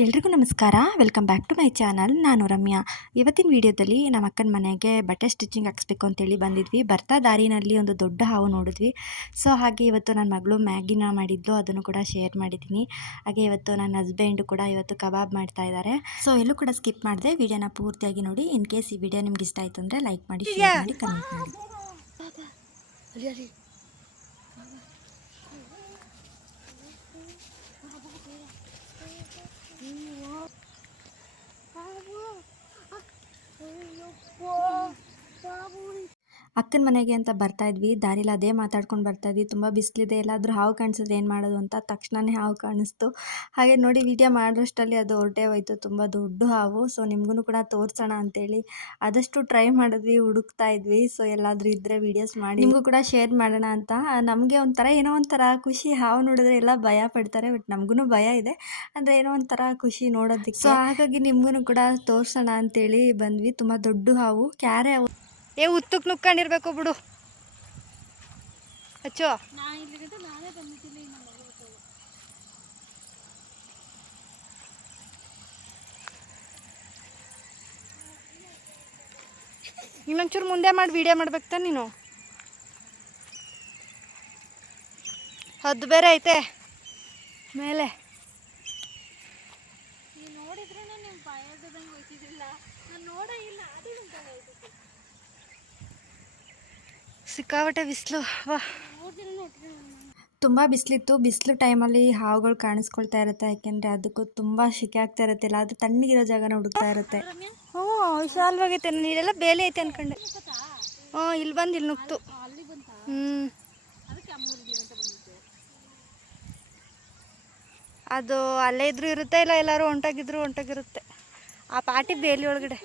ಎಲ್ರಿಗೂ ನಮಸ್ಕಾರ. Welcome back to my channel. ನಾನು ರಮ್ಯಾ. ಇವತ್ತಿನ ವಿಡಿಯೋದಲ್ಲಿ ನಮ್ಮ ಅಕ್ಕನ ಮನೆಗೆ ಬಟ್ಟೆ ಸ್ಟಿಚಿಂಗ್ ಹಾಕ್ಸ್ಬೇಕು ಅಂತೇಳಿ ಬಂದಿದ್ವಿ. ಬರ್ತಾ ದಾರಿನಲ್ಲಿ ಒಂದು ದೊಡ್ಡ ಹಾವು ನೋಡಿದ್ವಿ. ಸೊ ಹಾಗೆ ಇವತ್ತು ನನ್ನ ಮಗಳು ಮ್ಯಾಗಿನ ಮಾಡಿದ್ಲು, ಅದನ್ನು ಕೂಡ ಶೇರ್ ಮಾಡಿದ್ದೀನಿ. ಹಾಗೆ ಇವತ್ತು ನನ್ನ ಹಸ್ಬೆಂಡು ಕೂಡ ಇವತ್ತು ಕಬಾಬ್ ಮಾಡ್ತಾ ಇದ್ದಾರೆ. ಸೊ ಎಲ್ಲೂ ಕೂಡ ಸ್ಕಿಪ್ ಮಾಡಿದೆ, ವಿಡಿಯೋನ ಪೂರ್ತಿಯಾಗಿ ನೋಡಿ. ಇನ್ ಕೇಸ್ ಈ ವಿಡಿಯೋ ನಿಮ್ಗೆ ಇಷ್ಟ ಆಯಿತು ಅಂದರೆ ಲೈಕ್ ಮಾಡಿ, ಶೇರ್ ಮಾಡಿ, ಕಮೆಂಟ್ ಮಾಡಿ. ಅಕ್ಕನ ಮನೆಗೆ ಅಂತ ಬರ್ತಾ ಇದ್ವಿ. ದಾರಿಲಿ ಅದೇ ಮಾತಾಡ್ಕೊಂಡು ಬರ್ತಾ ಇದ್ವಿ. ತುಂಬ ಬಿಸಿಲಿದೆ, ಎಲ್ಲಾದರೂ ಹಾವು ಕಾಣಿಸಿದ್ರೆ ಏನು ಮಾಡೋದು ಅಂತ ತಕ್ಷಣವೇ ಹಾವು ಕಾಣಿಸ್ತು. ಹಾಗೆ ನೋಡಿ ವಿಡಿಯೋ ಮಾಡೋಷ್ಟರಲ್ಲಿ ಅದು ಹೊರಟೇ ಹೋಯಿತು, ತುಂಬ ದೊಡ್ಡ ಹಾವು. ಸೊ ನಿಮಗೂ ಕೂಡ ತೋರಿಸೋಣ ಅಂತೇಳಿ ಆದಷ್ಟು ಟ್ರೈ ಮಾಡಿದ್ವಿ, ಹುಡುಕ್ತಾ ಇದ್ವಿ. ಸೊ ಎಲ್ಲಾದರೂ ಇದ್ದರೆ ವೀಡಿಯೋಸ್ ಮಾಡಿ ನಿಮಗೂ ಕೂಡ ಶೇರ್ ಮಾಡೋಣ ಅಂತ. ನಮಗೆ ಒಂಥರ ಏನೋ ಒಂಥರ ಖುಷಿ, ಹಾವು ನೋಡಿದ್ರೆ ಎಲ್ಲ ಭಯ ಪಡ್ತಾರೆ, ಬಟ್ ನಮಗೂ ಭಯ ಇದೆ, ಅಂದರೆ ಏನೋ ಒಂಥರ ಖುಷಿ ನೋಡೋದಕ್ಕೆ. ಸೊ ಹಾಗಾಗಿ ನಿಮಗೂ ಕೂಡ ತೋರಿಸೋಣ ಅಂತೇಳಿ ಬಂದ್ವಿ. ತುಂಬ ದೊಡ್ಡ ಹಾವು, ಕ್ಯಾರೆ ಹಾವು. ಉತ್ತಕ್ಕೆ ನುಕ್ಕೊಂಡಿರ್ಬೇಕು ಬಿಡು ಅಚ್ಚೋ. ಇನ್ನೊಂಚೂರು ಮುಂದೆ ಮಾಡಿ ವಿಡಿಯೋ ಮಾಡ್ಬೇಕು ತಾನೆ ನೀನು. ಹದ್ದು ಬೇರೆ ಐತೆ ಮೇಲೆ. ಸಿಕ್ಕಾಬಟ್ಟೆ ಬಿಸಿಲು, ವಾ ತುಂಬ ಬಿಸಿಲಿತ್ತು. ಬಿಸಿಲು ಟೈಮಲ್ಲಿ ಹಾವುಗಳು ಕಾಣಿಸ್ಕೊಳ್ತಾ ಇರುತ್ತೆ, ಯಾಕೆಂದರೆ ಅದಕ್ಕೂ ತುಂಬ ಶೆಕೆ ಆಗ್ತಾ ಇರುತ್ತೆ, ಇಲ್ಲ ಅದು ತಣ್ಣಗಿರೋ ಜಾಗನ ಹುಡುಕ್ತಾ ಇರುತ್ತೆ. ಹ್ಞೂ ವಿಶಾಲವಾಗೈತೆ, ನೀರೆಲ್ಲ ಬೇಲೆ ಐತೆ ಅನ್ಕೊಂಡೆ. ಹ್ಞೂ ಇಲ್ಲಿ ಬಂದು ಇಲ್ಲಿ ನುಗ್ತು. ಅದು ಅಲ್ಲೇ ಇದ್ರೂ ಇರುತ್ತೆ, ಇಲ್ಲ ಎಲ್ಲರೂ ಹೊಂಟಾಗಿರುತ್ತೆ ಆ ಪಾಟಿ ಬೇಲಿ ಒಳಗಡೆ.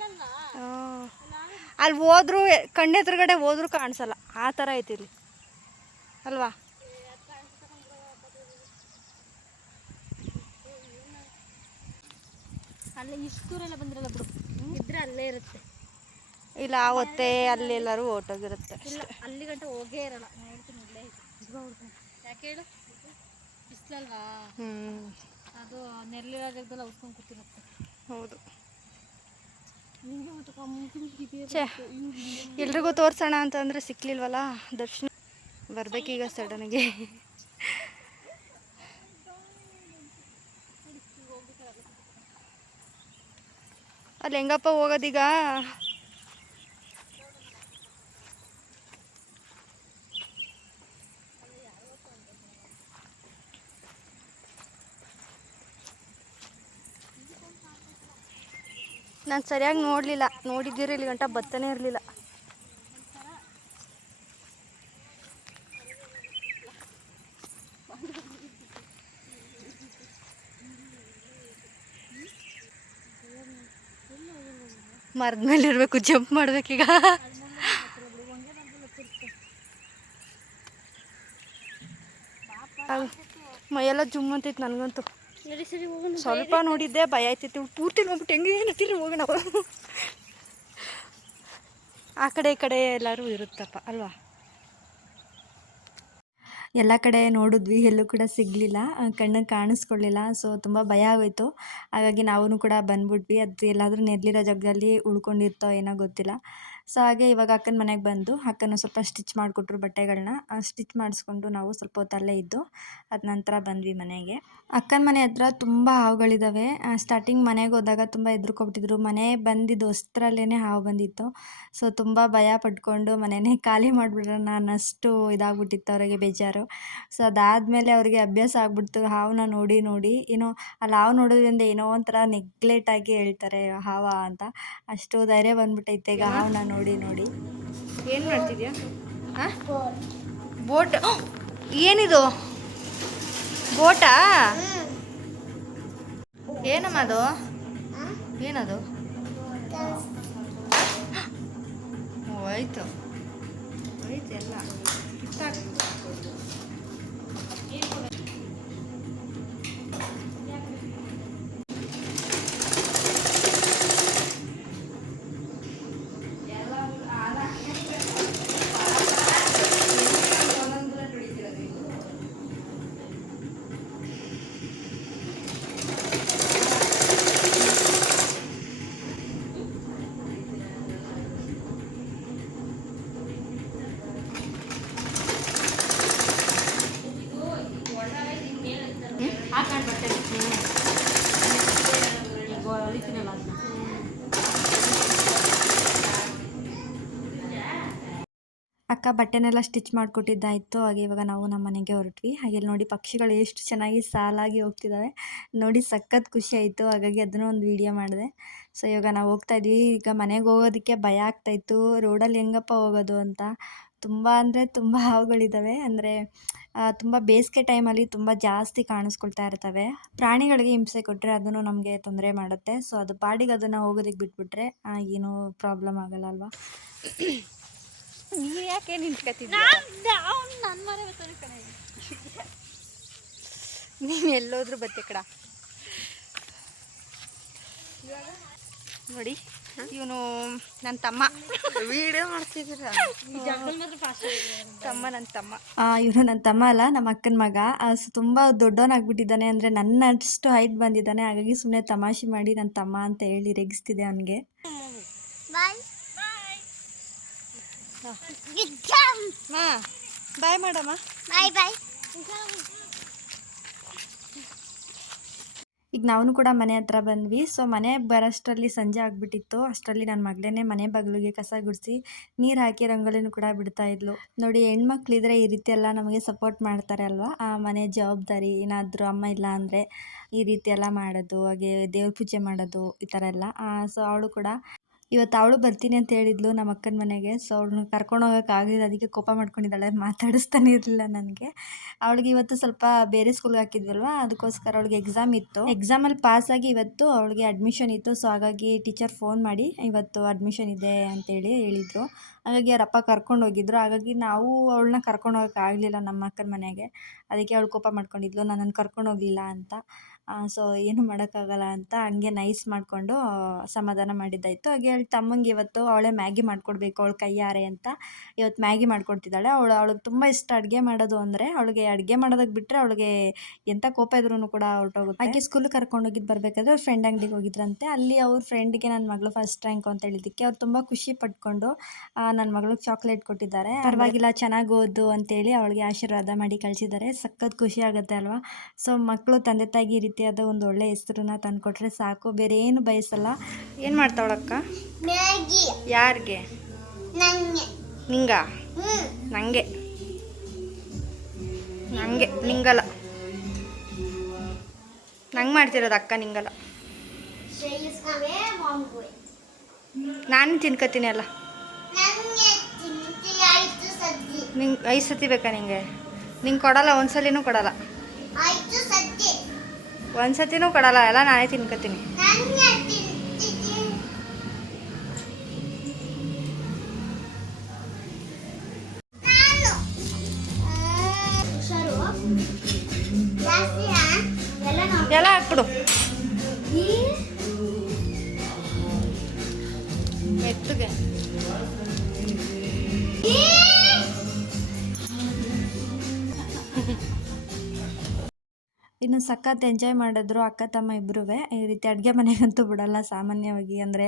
ಅಲ್ಲಿ ಹೋದ್ರೂ ಕಣ್ಣೆದುರುಗಡೆ ಹೋದ್ರೂ ಕಾಣಿಸಲ್ಲ, ಆ ಥರ ಐತಿ ಇಲ್ಲಿ ಅಲ್ವಾ. ಅಲ್ಲೇ ಇಷ್ಟೂರೆಲ್ಲ ಬಂದಿರಲ್ಲ ಬಿಡು, ಇದ್ರೆ ಅಲ್ಲೇ ಇರುತ್ತೆ. ಇಲ್ಲ ಆವತ್ತೆ ಅಲ್ಲೆಲ್ಲರೂ ಹೊರಟೋಗಿರುತ್ತೆ, ಅಲ್ಲಿ ಗಂಟ ಹೋಗೇ ಇರಲ್ಲ. ನೋಡ್ತೀನಿ ಇಲ್ಲೇ ಯಾಕೆ ಹೇಳು, ಬಿಸಿಲಲ್ವಾ, ಅದು ನೆರಳಿರೋ ಜಾಗದಲ್ಲಿ ಉಸ್ಕೊಂಡು ಕೂತಿರುತ್ತೆ. ಹೌದು. ಎಲ್ರಿಗೂ ತೋರಿಸೋಣ ಅಂತಂದರೆ ಸಿಕ್ಲಿಲ್ವಲ್ಲ, ದರ್ಶನ ಬರ್ಬೇಕೀಗ ಸಡನ್ಗೆ. ಅಲ್ಲಿ ಹೆಂಗಪ್ಪ ಹೋಗೋದೀಗ? ನಾನು ಸರಿಯಾಗಿ ನೋಡಲಿಲ್ಲ, ನೋಡಿದ್ದೀರಿ ಇಲ್ಲಿ ಗಂಟ ಬತ್ತನೇ ಇರಲಿಲ್ಲ. ಮರದ ಮೇಲೆ ಇರಬೇಕು, ಜಂಪ್ ಮಾಡ್ಬೇಕೀಗ. ಮೈಯೆಲ್ಲ ಜುಮ್ ಅಂತೈತೆ ನನಗಂತೂ. ಸ್ವಲ್ಪ ನೋಡಿದ್ದೆ, ಭಯ ಆಯ್ತೈತಿ. ಪೂರ್ತಿ ನೋಡ್ಬಿಟ್ಟು ಹೆಂಗೆ ಏನತ್ತಿರಿ ಹೋಗೋಣ. ಆ ಕಡೆ ಈ ಕಡೆ ಎಲ್ಲರೂ ಇರುತ್ತಪ್ಪ ಅಲ್ವಾ. ಎಲ್ಲ ಕಡೆ ನೋಡಿದ್ವಿ, ಎಲ್ಲೂ ಕೂಡ ಸಿಗಲಿಲ್ಲ, ಕಣ್ಣಿಗೆ ಕಾಣಿಸ್ಕೊಳ್ಳಿಲ್ಲ. ಸೊ ತುಂಬ ಭಯ ಆಗೋಯ್ತು. ಹಾಗಾಗಿ ನಾವು ಕೂಡ ಬಂದ್ಬಿಟ್ವಿ. ಅದು ಎಲ್ಲಾದರೂ ನೆರಳಿರೋ ಜಾಗದಲ್ಲಿ ಉಳ್ಕೊಂಡಿರ್ತೋ ಏನೋ ಗೊತ್ತಿಲ್ಲ. ಸೊ ಹಾಗೆ ಇವಾಗ ಅಕ್ಕನ ಮನೆಗೆ ಬಂದು ಅಕ್ಕನ ಸ್ವಲ್ಪ ಸ್ಟಿಚ್ ಮಾಡಿಕೊಟ್ರು ಬಟ್ಟೆಗಳನ್ನ. ಸ್ಟಿಚ್ ಮಾಡಿಸ್ಕೊಂಡು ನಾವು ಸ್ವಲ್ಪ ಹೊತ್ತಲ್ಲೇ ಇದ್ದು ಅದ ನಂತರ ಬಂದ್ವಿ ಮನೆಗೆ. ಅಕ್ಕನ ಮನೆ ಹತ್ರ ತುಂಬ ಹಾವುಗಳಿದ್ದಾವೆ. ಸ್ಟಾರ್ಟಿಂಗ್ ಮನೆಗೆ ಹೋದಾಗ ತುಂಬ ಹೆದರ್ಕೊಬಿಟ್ಟಿದ್ರು. ಮನೆ ಬಂದಿದ್ದು ಹೊಸ್ತ್ರಲ್ಲೇ ಹಾವು ಬಂದಿತ್ತು. ಸೊ ತುಂಬ ಭಯ ಪಡ್ಕೊಂಡು ಮನೆಯೇ ಖಾಲಿ ಮಾಡಿಬಿಡ್ರೋಣ ಅನ್ನಷ್ಟು ಇದಾಗ್ಬಿಟ್ಟಿತ್ತು ಅವರಿಗೆ, ಬೇಜಾರು. ಸೊ ಅದಾದಮೇಲೆ ಅವ್ರಿಗೆ ಅಭ್ಯಾಸ ಆಗ್ಬಿಡ್ತು ಹಾವನ್ನ ನೋಡಿ ನೋಡಿ. ಏನೋ ಅಲ್ಲಿ ಹಾವು ನೋಡೋದ್ರಿಂದ ಏನೋ ಒಂಥರ ನೆಗ್ಲೆಕ್ಟಾಗಿ ಹೇಳ್ತಾರೆ ಹಾವ ಅಂತ. ಅಷ್ಟು ಧೈರ್ಯ ಬಂದ್ಬಿಟ್ಟೈತೆ ಈಗ ಹಾವನ್ನ ನೋಡಿ ನೋಡಿ. ಏನು ಮಾಡ್ತಿದ್ಯಾ? ಬೋಟ್? ಏನಿದು ಬೋಟಾ? ಏನಮ್ಮ ಅದು? ಏನದು? ಹೋಯ್ತು ಹೋಯ್ತು ಎಲ್ಲ ಕಿತ್ತಾಕ್ತು. ಅಕ್ಕ ಬಟ್ಟೆನೆಲ್ಲ ಸ್ಟಿಚ್ ಮಾಡಿಕೊಟ್ಟಿದ್ದಾಯಿತು. ಹಾಗೆ ಇವಾಗ ನಾವು ನಮ್ಮ ಮನೆಗೆ ಹೊರಟ್ವಿ. ಹಾಗೆ ಇಲ್ಲಿ ನೋಡಿ ಪಕ್ಷಿಗಳು ಎಷ್ಟು ಚೆನ್ನಾಗಿ ಸಾಲಾಗಿ ಹೋಗ್ತಿದ್ದಾವೆ ನೋಡಿ, ಸಖತ್ ಖುಷಿ ಆಯಿತು. ಹಾಗಾಗಿ ಅದನ್ನು ಒಂದು ವೀಡಿಯೋ ಮಾಡಿದೆ. ಸೊ ಇವಾಗ ನಾವು ಹೋಗ್ತಾ ಇದ್ವಿ. ಈಗ ಮನೆಗೆ ಹೋಗೋದಕ್ಕೆ ಭಯ ಆಗ್ತಾಯಿತ್ತು, ರೋಡಲ್ಲಿ ಹೆಂಗಪ್ಪ ಹೋಗೋದು ಅಂತ. ತುಂಬ ಅಂದರೆ ತುಂಬ ಹಾವುಗಳಿದ್ದಾವೆ. ಅಂದರೆ ತುಂಬ ಬೇಸಿಗೆ ಟೈಮಲ್ಲಿ ತುಂಬ ಜಾಸ್ತಿ ಕಾಣಿಸ್ಕೊಳ್ತಾ ಇರ್ತವೆ. ಪ್ರಾಣಿಗಳಿಗೆ ಹಿಂಸೆ ಕೊಟ್ಟರೆ ಅದನ್ನು ನಮಗೆ ತೊಂದರೆ ಮಾಡುತ್ತೆ. ಸೊ ಅದು ಪಾಡಿಗೆ ಅದನ್ನು ಹೋಗೋದಕ್ಕೆ ಬಿಟ್ಬಿಟ್ರೆ ಏನೂ ಪ್ರಾಬ್ಲಮ್ ಆಗಲ್ಲ ಅಲ್ವಾ. ನೀನು ಯಾಕೆ ನಿಂತ್ಕೊತಿದ್ಯ? ನನ್ನ ಮನೆ ಬರ್ತಾನೆ ಕಣೆ. ನೀನು ಎಲ್ಲೋದ್ರೂ ಬತ್ತೆ ಕಡ. ನೋಡಿ ಇವನು ನನ್ನ ತಮ್ಮ. ವಿಡಿಯೋ ಮಾಡ್ತಿದ್ದೀರ? ಈ ಜಾಗದಲ್ಲಿ ಮಾತ್ರ ಫಾಸ್ಟ್ ತಮ್ಮ, ನನ್ನ ತಮ್ಮ. ಇವನು ನನ್ನ ತಮ್ಮ ಅಲ್ಲ, ನಮ್ಮ ಅಕ್ಕನ ಮಗ. ಸೊ ತುಂಬ ದೊಡ್ಡವನಾಗ್ಬಿಟ್ಟಿದ್ದಾನೆ, ಅಂದರೆ ನನ್ನಷ್ಟು ಹೈಟ್ ಬಂದಿದ್ದಾನೆ. ಹಾಗಾಗಿ ಸುಮ್ಮನೆ ತಮಾಷೆ ಮಾಡಿ ನನ್ನ ತಮ್ಮ ಅಂತ ಹೇಳಿ ರೇಗಿಸ್ತಿದೆ ಅವನಿಗೆ. ಹಾಂ, ಬಾಯ್ ಮಾಡಮ್ಮ. ಬಾಯ್ ಬಾಯ್. ಈಗ ನಾವು ಕೂಡ ಮನೆ ಹತ್ರ ಬಂದ್ವಿ. ಸೊ ಮನೆ ಬರೋಷ್ಟರಲ್ಲಿ ಸಂಜೆ ಆಗಿಬಿಟ್ಟಿತ್ತು. ಅಷ್ಟರಲ್ಲಿ ನನ್ನ ಮಗಳೇ ಮನೆ ಬಾಗಿಲಿಗೆ ಕಸ ಗುಡಿಸಿ ನೀರು ಹಾಕಿ ರಂಗೋಲಿನೂ ಕೂಡ ಬಿಡ್ತಾ ಇದ್ಲು. ನೋಡಿ, ಹೆಣ್ಮಕ್ಳಿದ್ರೆ ಈ ರೀತಿ ಎಲ್ಲ ನಮಗೆ ಸಪೋರ್ಟ್ ಮಾಡ್ತಾರೆ ಅಲ್ವಾ. ಆ ಮನೆ ಜವಾಬ್ದಾರಿ ಏನಾದರೂ ಅಮ್ಮ ಇಲ್ಲ ಅಂದರೆ ಈ ರೀತಿ ಎಲ್ಲ ಮಾಡೋದು, ಹಾಗೆ ದೇವ್ರ ಪೂಜೆ ಮಾಡೋದು, ಈ ಥರ ಎಲ್ಲ. ಸೊ ಅವಳು ಕೂಡ ಇವತ್ತು ಅವಳು ಬರ್ತೀನಿ ಅಂತ ಹೇಳಿದ್ಲು ನಮ್ಮ ಅಕ್ಕನ ಮನೆಗೆ. ಸೊ ಅವಳನ್ನ ಕರ್ಕೊಂಡು ಹೋಗೋಕ್ಕಾಗಲಿಲ್ಲ, ಅದಕ್ಕೆ ಕೋಪ ಮಾಡ್ಕೊಂಡಿದ್ದಾಳೆ, ಮಾತಾಡಿಸ್ತಾನೆ ಇರಲಿಲ್ಲ ನನಗೆ. ಅವಳಿಗೆ ಇವತ್ತು ಸ್ವಲ್ಪ ಬೇರೆ ಸ್ಕೂಲ್ಗೆ ಹಾಕಿದ್ವಲ್ವ, ಅದಕ್ಕೋಸ್ಕರ ಅವಳಿಗೆ ಎಕ್ಸಾಮ್ ಇತ್ತು. ಎಕ್ಸಾಮಲ್ಲಿ ಪಾಸಾಗಿ ಇವತ್ತು ಅವಳಿಗೆ ಅಡ್ಮಿಷನ್ ಇತ್ತು. ಸೊ ಹಾಗಾಗಿ ಟೀಚರ್ ಫೋನ್ ಮಾಡಿ ಇವತ್ತು ಅಡ್ಮಿಷನ್ ಇದೆ ಅಂತೇಳಿ ಹೇಳಿದರು. ಹಾಗಾಗಿ ಅವ್ರ ಅಪ್ಪ ಕರ್ಕೊಂಡು ಹೋಗಿದ್ರು. ಹಾಗಾಗಿ ನಾವು ಅವಳನ್ನ ಕರ್ಕೊಂಡು ಹೋಗೋಕ್ಕಾಗಲಿಲ್ಲ ನಮ್ಮ ಅಕ್ಕನ ಮನೆಗೆ. ಅದಕ್ಕೆ ಅವಳು ಕೋಪ ಮಾಡ್ಕೊಂಡಿದ್ಲು, ನನ್ನನ್ನು ಕರ್ಕೊಂಡು ಹೋಗಲಿಲ್ಲ ಅಂತ. ಸೊ ಏನು ಮಾಡೋಕ್ಕಾಗಲ್ಲ ಅಂತ ಹಂಗೆ ನೈಸ್ ಮಾಡಿಕೊಂಡು ಸಮಾಧಾನ ಮಾಡಿದ್ದಾಯಿತು. ಹಾಗೆ ಅವಳ ತಮ್ಮಂಗೆ ಇವತ್ತು ಅವಳೇ ಮ್ಯಾಗಿ ಮಾಡಿಕೊಡ್ಬೇಕು ಅವಳ ಕೈಯಾರೆ ಅಂತ ಇವತ್ತು ಮ್ಯಾಗಿ ಮಾಡಿಕೊಡ್ತಿದ್ದಾಳೆ. ಅವಳಿಗೆ ತುಂಬ ಇಷ್ಟ ಅಡುಗೆ ಮಾಡೋದು ಅಂದರೆ. ಅವಳಿಗೆ ಅಡುಗೆ ಮಾಡೋದಕ್ಕೆ ಬಿಟ್ಟರೆ ಅವಳಿಗೆ ಎಂಥ ಕೋಪ ಇದ್ರೂ ಕೂಡ ಹೊರಟೋಗುತ್ತೆ. ಹಾಗೆ ಸ್ಕೂಲಿಗೆ ಕರ್ಕೊಂಡು ಹೋಗಿದ್ದು ಬರಬೇಕಾದ್ರೆ ಅವ್ರ ಫ್ರೆಂಡ್ ಅಂಗಡಿಗೆ ಹೋಗಿದ್ರಂತೆ. ಅಲ್ಲಿ ಅವ್ರ ಫ್ರೆಂಡಿಗೆ ನನ್ನ ಮಗಳು ಫಸ್ಟ್ ರ್ಯಾಂಕ್ ಅಂತ ಹೇಳಿದ್ದಕ್ಕೆ ಅವ್ರು ತುಂಬ ಖುಷಿ ಪಟ್ಕೊಂಡು ನನ್ನ ಮಗಳಿಗೆ ಚಾಕ್ಲೇಟ್ ಕೊಟ್ಟಿದ್ದಾರೆ. ಪರವಾಗಿಲ್ಲ, ಚೆನ್ನಾಗಿ ಓದು ಅಂತೇಳಿ ಅವಳಿಗೆ ಆಶೀರ್ವಾದ ಮಾಡಿ ಕಳಿಸಿದ್ದಾರೆ. ಸಖತ್ ಖುಷಿ ಆಗುತ್ತೆ ಅಲ್ವಾ. ಸೊ ಮಕ್ಕಳು ತಂದೆ ತಾಯಿಗೆ ಈ ರೀತಿಯಾದ ಒಂದು ಒಳ್ಳೆ ಹೆಸರನ್ನ ತಂದುಕೊಟ್ರೆ ಸಾಕು, ಬೇರೆ ಏನು ಬಯಸಲ್ಲ. ಏನು ಮಾಡ್ತಾವಳಕ್ಕ? ಮ್ಯಾಗಿ. ಯಾರಿಗೆ? ನಂಗೆ. ನಿಂಗ? ನನಗೆ. ನನಗೆ, ನಿಂಗಲ್ಲ. ನಂಗೆ ಮಾಡ್ತಿರೋದು ಅಕ್ಕ, ನಿಂಗಲ್ಲ. ಶ್ರೇಯಸ್ಕವೇ ಮಾಂಗುವೆ. ನಾನು ತಿನ್ಕೋತೀನಿ ಅಲ್ಲ. ನಂಗೆ ತಿಂತಿ ಆಯ್ತು ಸದ್ದಿ. ನಿಂಗೆ 5 ಸತಿ ಬೇಕಾ ನಿಂಗೆ? ನಿಂಗೆ ಕೊಡಲ್ಲ, ಒಂದ್ಸಲಿನೂ ಕೊಡಲ್ಲ. ಆಯ್ತು ಸದ್ದಿ. ಒಂದ್ಸತಿನೂ ಕೊಡಲ್ಲ, ಎಲ್ಲ ನಾನೇ ತಿನ್ಕೋತೀನಿ. ನಂಗೆ ತಿಂತಿದ್ದೆ. ನಾನು ಹುಷಾರು ಜಾಸ್ತಿ ಎಲ್ಲ ನಾವು ಎಲ್ಲ ಹಾಕ್ಬಿಡು. ಮೆತ್ತಗೆ. ಇನ್ನು ಸಖತ್ ಎಂಜಾಯ್ ಮಾಡಿದ್ರು ಅಕ್ಕ ತಮ್ಮ ಇಬ್ಬರೂ. ಈ ರೀತಿ ಅಡುಗೆ ಮನೆಗಂತೂ ಬಿಡಲ್ಲ ಸಾಮಾನ್ಯವಾಗಿ. ಅಂದರೆ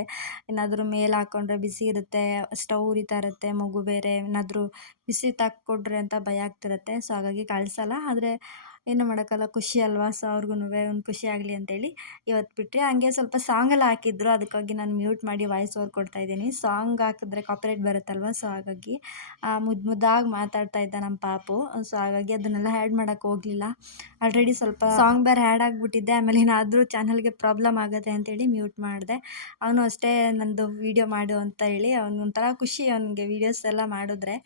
ಏನಾದರೂ ಮೇಲೆ ಹಾಕ್ಕೊಂಡ್ರೆ ಬಿಸಿ ಇರುತ್ತೆ, ಸ್ಟವ್ ಉರಿತಾ ಇರುತ್ತೆ, ಮಗು ಬೇರೆ ಏನಾದರೂ ಬಿಸಿ ತಾಕ್ಕೊಡ್ರೆ ಅಂತ ಭಯ ಆಗ್ತಿರುತ್ತೆ. ಸೊ ಹಾಗಾಗಿ ಕಳಿಸಲ್ಲ. ಆದರೆ ಏನು ಮಾಡೋಕ್ಕಲ್ಲ, ಖುಷಿ ಅಲ್ವಾ. ಸೊ ಅವ್ರಿಗೂ ಒಂದು ಖುಷಿ ಆಗಲಿ ಅಂತೇಳಿ ಇವತ್ತು ಬಿಟ್ಟರೆ. ಹಂಗೆ ಸ್ವಲ್ಪ ಸಾಂಗೆಲ್ಲ ಹಾಕಿದ್ರು, ಅದಕ್ಕಾಗಿ ನಾನು ಮ್ಯೂಟ್ ಮಾಡಿ ವಾಯ್ಸ್ ಓವರ್ ಕೊಡ್ತಾಯಿದ್ದೀನಿ. ಸಾಂಗ್ ಹಾಕಿದ್ರೆ ಕಾಪಿರೈಟ್ ಬರುತ್ತಲ್ವ. ಸೊ ಹಾಗಾಗಿ ಮುದ್ದಾಗಿ ಮಾತಾಡ್ತಾ ಇದ್ದ ನಮ್ಮ ಪಾಪು. ಸೊ ಹಾಗಾಗಿ ಅದನ್ನೆಲ್ಲ ಆ್ಯಡ್ ಮಾಡೋಕ್ಕೆ ಹೋಗಲಿಲ್ಲ. ಆಲ್ರೆಡಿ ಸ್ವಲ್ಪ ಸಾಂಗ್ ಬೇರೆ ಆ್ಯಡ್ ಆಗಿಬಿಟ್ಟಿದ್ದೆ. ಆಮೇಲೆ ಏನಾದರೂ ಚಾನಲ್ಗೆ ಪ್ರಾಬ್ಲಮ್ ಆಗುತ್ತೆ ಅಂತೇಳಿ ಮ್ಯೂಟ್ ಮಾಡಿದೆ. ಅವನು ಅಷ್ಟೇ ನಂದು ವೀಡಿಯೋ ಮಾಡು ಅಂತ ಹೇಳಿ ಒಂಥರ ಖುಷಿ ಅವನಿಗೆ ವೀಡಿಯೋಸ್ ಎಲ್ಲ ಮಾಡಿದ್ರೆ.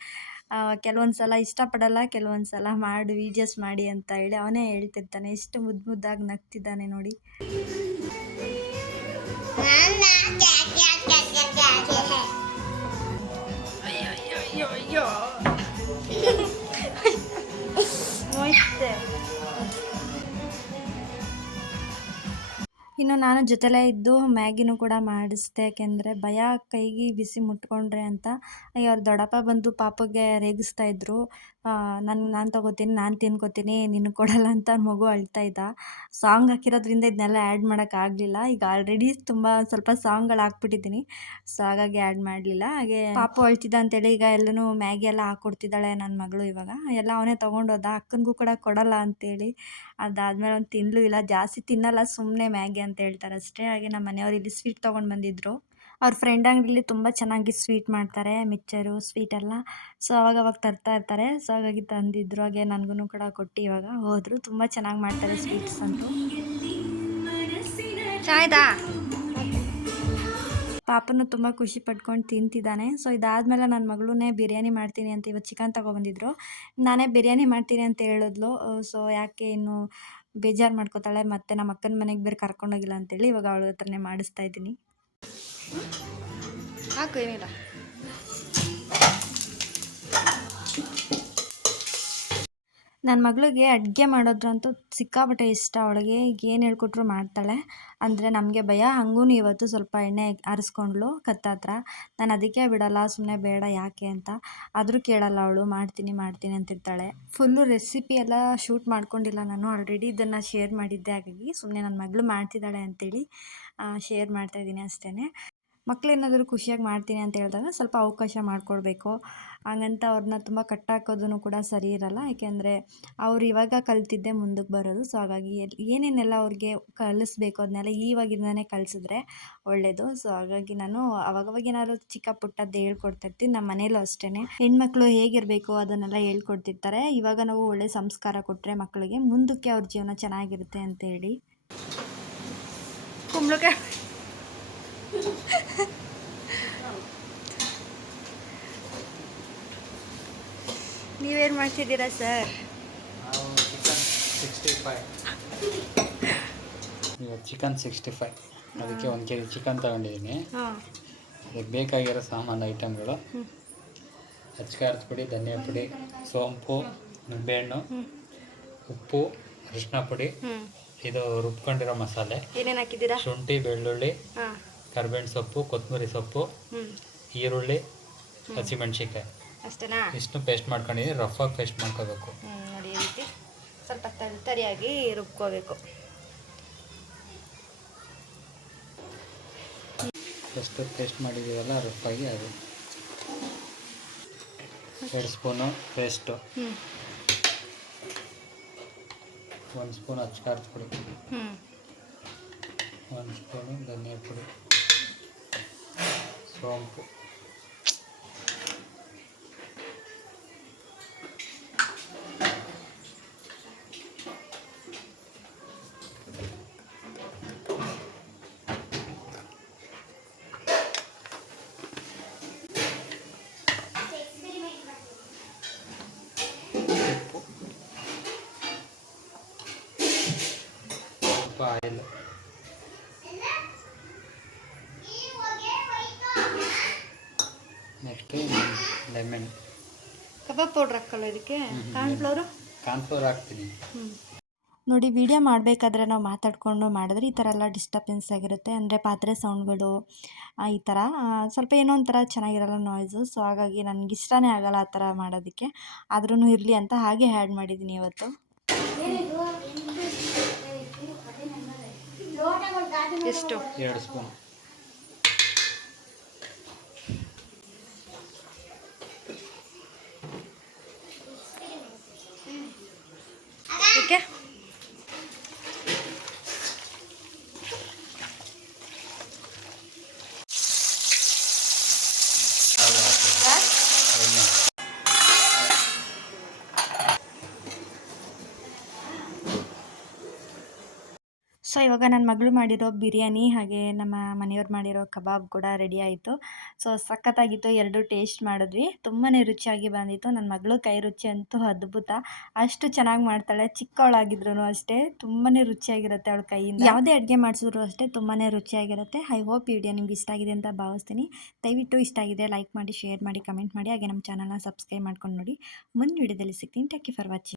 ಕೆಲವೊಂದು ಸಲ ಇಷ್ಟಪಡಲ್ಲ, ಕೆಲವೊಂದು ಸಲ ಮಾಡು ವೀಡಿಯೋಸ್ ಮಾಡಿ ಅಂತ ಹೇಳಿ ಅವನೇ ಹೇಳ್ತಿರ್ತಾನೆ. ಎಷ್ಟು ಮುದ್ದಾಗಿ ನಗ್ತಿದ್ದಾನೆ ನೋಡಿ. ಇನ್ನು ನಾನು ಜೊತೆಲೇ ಇದ್ದು ಮ್ಯಾಗಿನೂ ಕೂಡ ಮಾಡಿಸ್ದೆ. ಯಾಕೆಂದರೆ ಭಯ, ಕೈಗೆ ಬಿಸಿ ಮುಟ್ಕೊಂಡ್ರೆ ಅಂತ. ಅವ್ರ ದೊಡ್ಡಪ್ಪ ಬಂದು ಪಾಪಗೆ ರೇಗಿಸ್ತಾ ಇದ್ರು. ನಾನು ತೊಗೋತೀನಿ, ನಾನು ತಿನ್ಕೋತೀನಿ, ನಿನಗೆ ಕೊಡಲ್ಲ ಅಂತ ಅವ್ನ ಮಗು ಅಳ್ತಾ ಇದ್ದ. ಸಾಂಗ್ ಹಾಕಿರೋದ್ರಿಂದ ಇದನ್ನೆಲ್ಲ ಆ್ಯಡ್ ಮಾಡೋಕ್ಕಾಗಲಿಲ್ಲ. ಈಗ ಆಲ್ರೆಡಿ ತುಂಬ ಸ್ವಲ್ಪ ಸಾಂಗ್ಗಳು ಹಾಕ್ಬಿಟ್ಟಿದ್ದೀನಿ. ಸೊ ಹಾಗಾಗಿ ಆ್ಯಡ್ ಮಾಡಲಿಲ್ಲ. ಹಾಗೆ ಪಾಪು ಅಳ್ತಿದ್ದ ಅಂತೇಳಿ ಈಗ ಎಲ್ಲನೂ ಮ್ಯಾಗಿ ಎಲ್ಲ ಹಾಕ್ಕೊಡ್ತಿದ್ದಾಳೆ ನನ್ನ ಮಗಳು. ಇವಾಗ ಎಲ್ಲ ಅವನೇ ತೊಗೊಂಡೋದ, ಅಕ್ಕನಿಗೂ ಕೂಡ ಕೊಡಲ್ಲ ಅಂತೇಳಿ. ಅದಾದಮೇಲೆ ಅವ್ನು ತಿನ್ನಲೂ ಇಲ್ಲ, ಜಾಸ್ತಿ ತಿನ್ನಲ್ಲ, ಸುಮ್ಮನೆ ಮ್ಯಾಗಿ ಅಂತ ಹೇಳ್ತಾರೆ ಅಷ್ಟೇ. ಹಾಗೆ ನಮ್ಮ ಮನೆಯವ್ರು ಇಲ್ಲಿ ಸ್ವೀಟ್ ತೊಗೊಂಡು ಬಂದಿದ್ದರು. ಅವ್ರ ಫ್ರೆಂಡ್ ಅಂಗಡಿಲಿ ತುಂಬ ಚೆನ್ನಾಗಿ ಸ್ವೀಟ್ ಮಾಡ್ತಾರೆ, ಮಿಕ್ಚರು ಸ್ವೀಟ್ ಎಲ್ಲ. ಸೊ ಅವಾಗವಾಗ ತರ್ತಾ ಇರ್ತಾರೆ. ಸೊ ಹಾಗಾಗಿ ತಂದಿದ್ರು, ಹಾಗೆ ನನಗೂ ಕೂಡ ಕೊಟ್ಟು ಇವಾಗ ಹೋದರು. ತುಂಬ ಚೆನ್ನಾಗಿ ಮಾಡ್ತಾರೆ ಸ್ವೀಟ್ಸ್ ಅಂತೂ. ಚಾಯ್ದಾ ಪಾಪನು ತುಂಬ ಖುಷಿ ಪಟ್ಕೊಂಡು ತಿಂತಿದ್ದಾನೆ. ಸೊ ಇದಾದಮೇಲೆ ನನ್ನ ಮಗಳನ್ನೇ ಬಿರಿಯಾನಿ ಮಾಡ್ತೀನಿ ಅಂತ ಇವತ್ತು ಚಿಕನ್ ತೊಗೊಬಂದಿದ್ರು. ನಾನೇ ಬಿರಿಯಾನಿ ಮಾಡ್ತೀನಿ ಅಂತ ಹೇಳಿದ್ಲು. ಸೊ ಯಾಕೆ ಇನ್ನು ಬೇಜಾರು ಮಾಡ್ಕೋತಾಳೆ, ಮತ್ತು ನಮ್ಮ ಅಕ್ಕನ ಮನೆಗೆ ಬೇರೆ ಕರ್ಕೊಂಡೋಗಿಲ್ಲ ಅಂತೇಳಿ ಇವಾಗ ಅವಳ ಹತ್ರನೇ ಮಾಡಿಸ್ತಾ ಇದ್ದೀನಿ. ಹಾಕು, ಏನಿಲ್ಲ. ನನ್ನ ಮಗಳಿಗೆ ಅಡುಗೆ ಮಾಡೋದ್ರಂತೂ ಸಿಕ್ಕಾಪಟ್ಟೆ ಇಷ್ಟ. ಅವಳಿಗೆ ಏನು ಹೇಳ್ಕೊಟ್ರು ಮಾಡ್ತಾಳೆ. ಅಂದರೆ ನಮಗೆ ಭಯ. ಹಂಗೂ ಇವತ್ತು ಸ್ವಲ್ಪ ಎಣ್ಣೆ ಹಾರಿಸ್ಕೊಂಡ್ಳು ಕತ್ತ ಹತ್ರ. ನಾನು ಅದಕ್ಕೆ ಬಿಡಲ್ಲ, ಸುಮ್ಮನೆ ಬೇಡ ಯಾಕೆ ಅಂತ. ಆದರೂ ಕೇಳಲ್ಲ ಅವಳು. ಮಾಡ್ತೀನಿ ಮಾಡ್ತೀನಿ ಅಂತಿರ್ತಾಳೆ. ಫುಲ್ಲು ರೆಸಿಪಿ ಎಲ್ಲ ಶೂಟ್ ಮಾಡ್ಕೊಂಡಿಲ್ಲ ನಾನು. ಆಲ್ರೆಡಿ ಇದನ್ನು ಶೇರ್ ಮಾಡಿದ್ದೆ. ಹಾಗಾಗಿ ಸುಮ್ಮನೆ ನನ್ನ ಮಗಳು ಮಾಡ್ತಿದ್ದಾಳೆ ಅಂತೇಳಿ ಶೇರ್ ಮಾಡ್ತಾಯಿದ್ದೀನಿ ಅಷ್ಟೇ. ಮಕ್ಕಳೇನಾದರೂ ಖುಷಿಯಾಗಿ ಮಾಡ್ತೀನಿ ಅಂತ ಹೇಳಿದಾಗ ಸ್ವಲ್ಪ ಅವಕಾಶ ಮಾಡಿಕೊಡ್ಬೇಕು. ಹಾಗಂತ ಅವ್ರನ್ನ ತುಂಬ ಕಟ್ಟಾಕೋದು ಕೂಡ ಸರಿ ಇರಲ್ಲ. ಏಕೆಂದರೆ ಅವ್ರು ಇವಾಗ ಕಲ್ತಿದ್ದೆ ಮುಂದಕ್ಕೆ ಬರೋದು. ಸೊ ಹಾಗಾಗಿ ಏನೇನೆಲ್ಲ ಅವ್ರಿಗೆ ಕಲಿಸ್ಬೇಕು ಅದನ್ನೆಲ್ಲ ಇವಾಗಿಂದನೇ ಕಲಿಸಿದ್ರೆ ಒಳ್ಳೆಯದು. ಸೊ ಹಾಗಾಗಿ ನಾನು ಅವಾಗವಾಗ ಏನಾದ್ರು ಚಿಕ್ಕ ಪುಟ್ಟದ್ದು ಹೇಳ್ಕೊಡ್ತಿರ್ತೀನಿ. ನಮ್ಮ ಮನೇಲೂ ಅಷ್ಟೇ ಹೆಣ್ಮಕ್ಳು ಹೇಗಿರಬೇಕು ಅದನ್ನೆಲ್ಲ ಹೇಳ್ಕೊಡ್ತಿರ್ತಾರೆ. ಇವಾಗ ನಾವು ಒಳ್ಳೆ ಸಂಸ್ಕಾರ ಕೊಟ್ಟರೆ ಮಕ್ಕಳಿಗೆ ಮುಂದಕ್ಕೆ ಅವ್ರ ಜೀವನ ಚೆನ್ನಾಗಿರುತ್ತೆ ಅಂತೇಳಿ. ಕುಂಬಳಕಾಯಿ ನೀವೇನು ಮಾಡ್ತಿದ್ದೀರಾ ಸರ್? ಇವತ್ತು ಚಿಕನ್ 65, ಅದಕ್ಕೆ 1 kg ಚಿಕನ್ ತಗೊಂಡಿದ್ದೀನಿ. ಹಾಂ, ಅದಕ್ಕೆ ಬೇಕಾಗಿರೋ ಸಾಮಾನು ಐಟಮ್ಗಳು: ಅಚ್ಕಾರದ ಪುಡಿ, ಧನಿಯಾ ಪುಡಿ, ಸೋಂಪು, ನಿಂಬೆಹಣ್ಣು, ಉಪ್ಪು, ಅರಿಶಿನ ಪುಡಿ, ಇದು ರುಬ್ಕೊಂಡಿರೋ ಮಸಾಲೆ, ಏನೇನು ಹಾಕಿದ್ದೀರಾ? ಶುಂಠಿ, ಬೆಳ್ಳುಳ್ಳಿ, ಹಾಂ, ಕರ್ಬೇವಿನ ಸೊಪ್ಪು, ಕೊತ್ತಂಬರಿ ಸೊಪ್ಪು, ಈರುಳ್ಳಿ, ಹಸಿಮೆಣ್ಸಿಕಾಯಿ ಅಷ್ಟೇನಾ? ಇಷ್ಟು ಪೇಸ್ಟ್ ಮಾಡ್ಕೊಂಡಿದ್ದೀನಿ. ರಫಾಗಿ ಪೇಸ್ಟ್ ಮಾಡ್ಕೋಬೇಕು. ನೋಡಿ ಈ ರೀತಿ ಸ್ವಲ್ಪ ತರಿಯಾಗಿ ರುಬ್ಕೋಬೇಕು. ಎಷ್ಟು ಪೇಸ್ಟ್ ಮಾಡಿದ್ದೀವಲ್ಲ ರಫಾಗಿ ಅದು 2 ಸ್ಪೂನು ಪೇಸ್ಟು, 1 ಸ್ಪೂನ್ ಅಚ್ಕಾರದ ಪುಡಿ, 1 ಸ್ಪೂನು ಧನಿಯಾ ಪುಡಿ, ಸೋಂಪು, ಸ್ವಲ್ಪ ಆಯಿಲ್, ನೆಕ್ಸ್ಟು ಲೆಮನ್. ಕಬಾಬ್ ಪೌಡ್ರ್ ಹಾಕಲ್ಲ ಇದಕ್ಕೆ? ಕಾರ್ನ್ಫ್ಲೋರು ಕಾರ್ನ್ಫ್ಲೋರ್ ಹಾಕ್ತೀನಿ. ನೋಡಿ, ವಿಡಿಯೋ ಮಾಡಬೇಕಾದ್ರೆ ನಾವು ಮಾತಾಡಿಕೊಂಡು ಮಾಡಿದ್ರೆ ಈ ಥರ ಎಲ್ಲ ಡಿಸ್ಟರ್ಬೆನ್ಸ್ ಆಗಿರುತ್ತೆ. ಅಂದರೆ ಪಾತ್ರೆ ಸೌಂಡ್ಗಳು ಈ ಥರ ಸ್ವಲ್ಪ ಏನೋ ಒಂಥರ ಚೆನ್ನಾಗಿರಲ್ಲ ನಾಯ್ಸು. ಸೊ ಹಾಗಾಗಿ ನನಗಿಷ್ಟನೇ ಆಗಲ್ಲ ಆ ಥರ ಮಾಡೋದಕ್ಕೆ. ಆದ್ರೂ ಇರಲಿ ಅಂತ ಹಾಗೆ ಆ್ಯಡ್ ಮಾಡಿದ್ದೀನಿ ಇವತ್ತು. ಎಷ್ಟು? 2 ಸ್ಪೂನ್. ಓಕೆ, ಸೊ ಇವಾಗ ನನ್ನ ಮಗಳು ಮಾಡಿರೋ ಬಿರಿಯಾನಿ ಹಾಗೆ ನಮ್ಮ ಮನೆಯವ್ರು ಮಾಡಿರೋ ಕಬಾಬ್ ಕೂಡ ರೆಡಿ ಆಯಿತು. ಸೊ ಸಖತ್ತಾಗಿತ್ತು. 2 ಟೇಸ್ಟ್ ಮಾಡಿದ್ವಿ. ತುಂಬಾ ರುಚಿಯಾಗಿ ಬಂದಿತ್ತು. ನನ್ನ ಮಗಳು ಕೈ ರುಚಿ ಅಂತೂ ಅದ್ಭುತ. ಅಷ್ಟು ಚೆನ್ನಾಗಿ ಮಾಡ್ತಾಳೆ. ಚಿಕ್ಕವಳಾಗಿದ್ರು ಅಷ್ಟೇ ತುಂಬಾ ರುಚಿಯಾಗಿರುತ್ತೆ ಅವಳ ಕೈಯಿಂದ. ಯಾವುದೇ ಅಡುಗೆ ಮಾಡಿಸಿದ್ರು ಅಷ್ಟೇ ತುಂಬಾ ರುಚಿಯಾಗಿರುತ್ತೆ. ಐ ಹೋಪ್ ಈ ವಿಡಿಯೋ ನಿಮ್ಗೆ ಇಷ್ಟ ಆಗಿದೆ ಅಂತ ಭಾವಿಸ್ತೀನಿ. ದಯವಿಟ್ಟು ಇಷ್ಟ ಆಗಿದೆ ಲೈಕ್ ಮಾಡಿ, ಶೇರ್ ಮಾಡಿ, ಕಮೆಂಟ್ ಮಾಡಿ, ಹಾಗೆ ನಮ್ಮ ಚಾನಲ್ನ ಸಬ್ಸ್ಕ್ರೈಬ್ ಮಾಡ್ಕೊಂಡು ನೋಡಿ. ಮುಂದಿನ ವಿಡಿಯೋದಲ್ಲಿ ಸಿಗ್ತೀನಿ. Thank you for watching.